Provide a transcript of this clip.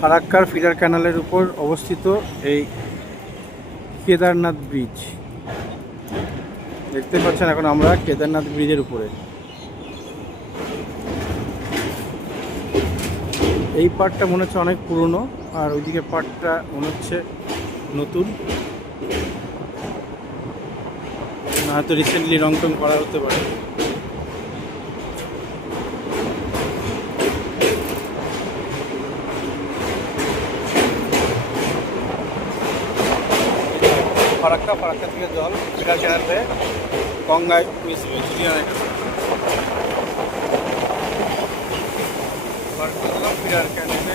ফারাক্কার feeder ক্যানালের উপর অবস্থিত এই কেদারনাথ ব্রিজ। দেখতে পাচ্ছেন এখন আমরা কেদারনাথ ব্রিজের উপরে। এই পার্টটা মনে হচ্ছে অনেক পুরনো, আর ওইদিকে পার্টটা মনে হচ্ছে নতুন, হয়তো রিসেন্টলি রং টং করা হতে পারে। ফারাক্কা থেকে জল ফিডার ক্যানালে গঙ্গায় মিশিয়ে ফিডার ক্যানালে